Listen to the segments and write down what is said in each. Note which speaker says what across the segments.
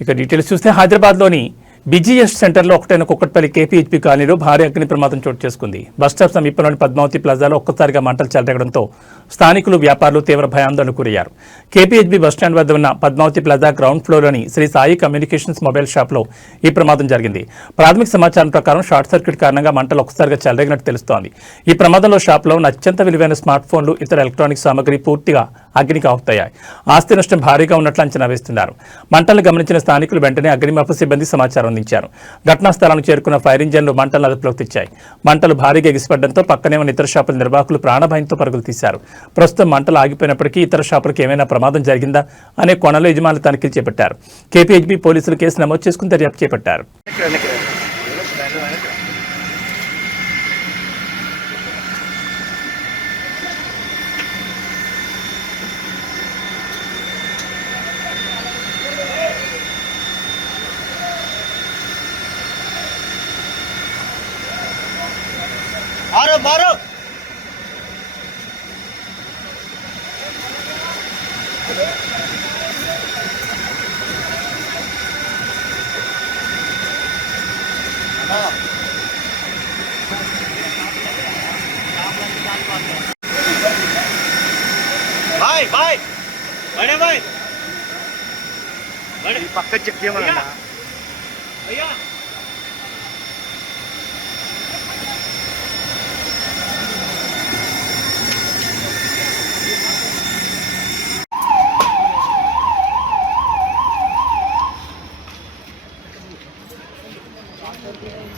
Speaker 1: ఇక డీటెయిల్స్ చూస్తే హైదరాబాద్లోని బిజిఎస్ సెంటర్లో ఒకటైన కుక్కట్పల్లి కేపీహెచ్పీ కాలనీలో భారీ అగ్ని ప్రమాదం చోటు చేసుకుంది. బస్ స్టాప్ సమీపంలోని పద్మావతి ప్లాజాలో ఒక్కసారిగా మంటలు చెలరగడంతో స్థానికులు వ్యాపారులు తీవ్ర భయాందోళనకు గురయ్యారు. K P H B bus stand వద్ద ఉన్న పద్మావతి ప్లాజా గ్రౌండ్ ఫ్లోర్లోని శ్రీ సాయి కమ్యూనికేషన్స్ మొబైల్ షాప్లో ఈ ప్రమాదం జరిగింది. ప్రాథమిక సమాచారం ప్రకారం షార్ట్ సర్క్యూట్ కారణంగా మంటలు ఒక్కసారిగా చెలరేగినట్టు తెలుస్తోంది. ఈ ప్రమాదంలో షాప్లో ఉన్న అత్యంత విలువైన స్మార్ట్ ఫోన్లు ఇతర ఎలక్ట్రానిక్ సామగ్రి పూర్తిగా అగ్నికి ఆహుతయ్యాయి. ఆస్తి నష్టం భారీగా ఉన్నట్లు అంచనా వేస్తున్నారు. మంటలు గమనించిన స్థానికులు వెంటనే అగ్నిమాప సిబ్బంది సమాచారం అందించారు ఘటనా స్థలానికి చేరుకున్న ఫైర్ ఇంజన్లు మంటలను అదుపులోకి తెచ్చాయి. మంటలు భారీగా ఎగిసిపడడంతో పక్కనే ఉన్న ఇతర షాపుల నిర్వాహకులు ప్రాణభయంతో పరుగులు తీశారు. ప్రస్తుతం మంటలు ఆగిపోయినప్పటికీ ఇతర షాపులకు ఏమైనా ప్రమాదం జరిగిందా అనే కోణంలో యజమానులు తనిఖీలు చేపట్టారు. కేపీహెచ్బీ పోలీసులు కేసు నమోదు చేసుకుని దర్యాప్తు చేపట్టారు.
Speaker 2: મારો મારો ભાઈ ભાઈ ભણે ભાઈ ભણે પક્કા ચેક જેવા ભૈયા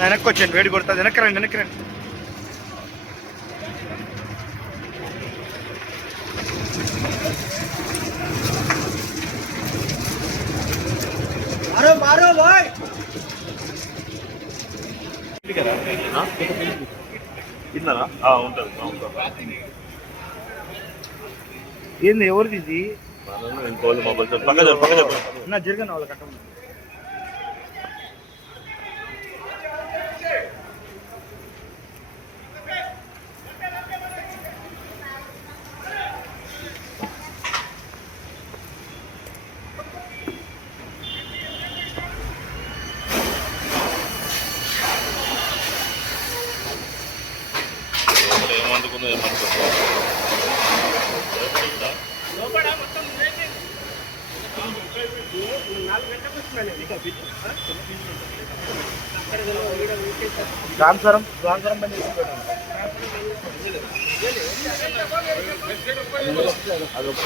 Speaker 2: వెనక్కి వచ్చాను వేడి కొడుతుంది. వెనక్కి రండి వెనక్కి రండి
Speaker 3: తిన్నారా? ఉంటుంది
Speaker 2: ఏంది ఎవరిది ఇది?
Speaker 3: మొబైల్. పక్క
Speaker 2: జరిగిన వాళ్ళ కట్టం
Speaker 3: ఏమంటుకుందో ఏమంటుకుందో.
Speaker 2: రామస్వరం రామస్వరం బండి అదొక